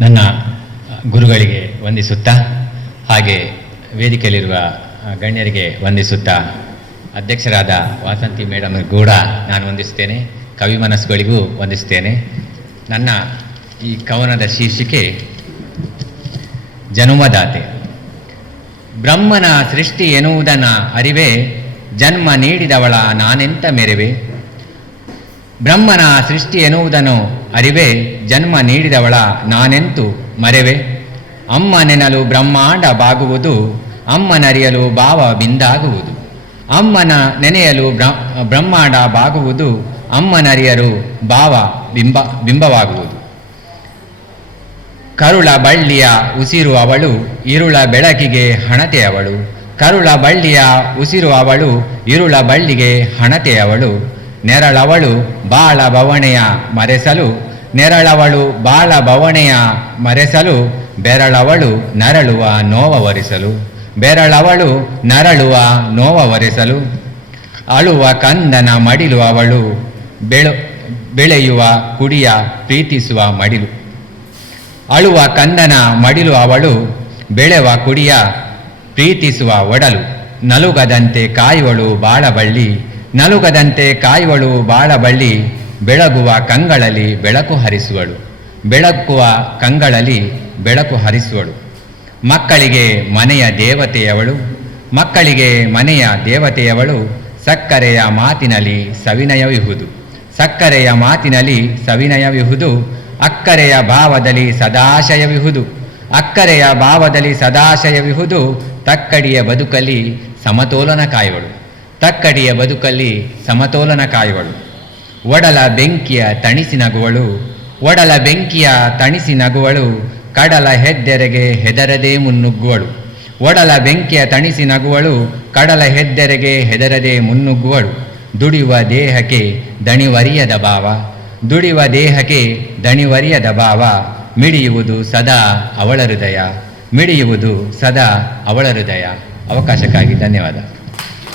ನನ್ನ ಗುರುಗಳಿಗೆ ವಂದಿಸುತ್ತಾ ಹಾಗೆ ವೇದಿಕೆಯಲ್ಲಿರುವ ಗಣ್ಯರಿಗೆ ವಂದಿಸುತ್ತಾ ಅಧ್ಯಕ್ಷರಾದ ವಾಸಂತಿ ಮೇಡಮ್ ಕೂಡ ನಾನು ವಂದಿಸ್ತೇನೆ. ಕವಿ ಮನಸ್ಸುಗಳಿಗೂ ವಂದಿಸ್ತೇನೆ. ನನ್ನ ಈ ಕವನದ ಶೀರ್ಷಿಕೆ ಜನುಮದಾತೆ. ಬ್ರಹ್ಮನ ಸೃಷ್ಟಿ ಎನ್ನುವುದನ್ನು ಅರಿವೆ, ಜನ್ಮ ನೀಡಿದವಳ ನಾನೆಂತ ಮೆರೆವೆ. ಬ್ರಹ್ಮನ ಸೃಷ್ಟಿ ಎನ್ನುವುದನ್ನು ಅರಿವೆ, ಜನ್ಮ ನೀಡಿದವಳ ನಾನೆಂತು ಮರೆವೆ. ಅಮ್ಮ ನೆನಲು ಬ್ರಹ್ಮಾಂಡ ಬಾಗುವುದು, ಅಮ್ಮನರಿಯಲು ಭಾವ ಬಿಂದಾಗುವುದು. ಅಮ್ಮನ ನೆನೆಯಲು ಬ್ರಹ್ಮಾಂಡ ಬಾಗುವುದು, ಅಮ್ಮನರಿಯಲು ಭಾವ ಬಿಂಬವಾಗುವುದು. ಕರುಳ ಬಳ್ಳಿಯ ಉಸಿರು ಅವಳು, ಇರುಳ ಬೆಳಕಿಗೆ ಹಣತೆ ಅವಳು. ಕರುಳ ಬಳ್ಳಿಯ ಉಸಿರು ಅವಳು, ಇರುಳ ಬಳ್ಳಿಗೆ ಹಣತೆ ಅವಳು. ನೆರಳವಳು ಬಾಳ ಬವಣೆಯ ಮರೆಸಲು, ನೆರಳವಳು ಬಾಳ ಬವಣೆಯ ಮರೆಸಲು. ಬೆರಳವಳು ನರಳುವ ನೋವ ಒರೆಸಲು, ಬೆರಳವಳು ನರಳುವ ನೋವ ಒರೆಸಲು. ಅಳುವ ಕಂದನ ಮಡಿಲು ಅವಳು, ಬೆಳೆಯುವ ಕುಡಿಯ ಪ್ರೀತಿಸುವ ಮಡಿಲು. ಅಳುವ ಕಂದನ ಮಡಿಲು ಅವಳು, ಬೆಳೆವ ಕುಡಿಯ ಪ್ರೀತಿಸುವ ಒಡಲು. ನಲುಗದಂತೆ ಕಾಯುವಳು ಬಾಳಬಳ್ಳಿ, ನಲುಗದಂತೆ ಕಾಯುವಳು ಬಾಳಬಳ್ಳಿ. ಬೆಳಗುವ ಕಂಗಳಲ್ಲಿ ಬೆಳಕು ಹರಿಸುವಳು, ಬೆಳಗುವ ಕಂಗಳಲ್ಲಿ ಬೆಳಕು ಹರಿಸುವಳು. ಮಕ್ಕಳಿಗೆ ಮನೆಯ ದೇವತೆಯವಳು, ಮಕ್ಕಳಿಗೆ ಮನೆಯ ದೇವತೆಯವಳು. ಸಕ್ಕರೆಯ ಮಾತಿನಲ್ಲಿ ಸವಿನಯವಿಹುದು, ಸಕ್ಕರೆಯ ಮಾತಿನಲ್ಲಿ ಸವಿನಯವಿಹುದು. ಅಕ್ಕರೆಯ ಭಾವದಲ್ಲಿ ಸದಾಶಯವಿಹುದು, ಅಕ್ಕರೆಯ ಭಾವದಲ್ಲಿ ಸದಾಶಯವಿಹುದು. ತಕ್ಕಡಿಯ ಬದುಕಲ್ಲಿ ಸಮತೋಲನ ಕಾಯುವಳು, ತಕ್ಕಡಿಯ ಬದುಕಲ್ಲಿ ಸಮತೋಲನ ಕಾಯುವಳು. ಒಡಲ ಬೆಂಕಿಯ ತಣಿಸಿ ನಗುವಳು, ಒಡಲ ಬೆಂಕಿಯ ತಣಿಸಿ ನಗುವಳು. ಕಡಲ ಹೆದ್ದೆರೆಗೆ ಹೆದರದೆ ಮುನ್ನುಗ್ಗುವಳು, ಒಡಲ ಬೆಂಕಿಯ ತಣಿಸಿ ನಗುವಳು. ಕಡಲ ಹೆದ್ದೆರೆಗೆ ಹೆದರದೆ ಮುನ್ನುಗ್ಗುವಳು. ದುಡಿಯುವ ದೇಹಕ್ಕೆ ದಣಿವರಿಯದ ಭಾವ, ದುಡಿಯುವ ದೇಹಕ್ಕೆ ದಣಿವರಿಯದ ಭಾವ. ಮಿಡಿಯುವುದು ಸದಾ ಅವಳ ಹೃದಯ, ಮಿಡಿಯುವುದು ಸದಾ ಅವಳ ಹೃದಯ. ಅವಕಾಶಕ್ಕಾಗಿ ಧನ್ಯವಾದ.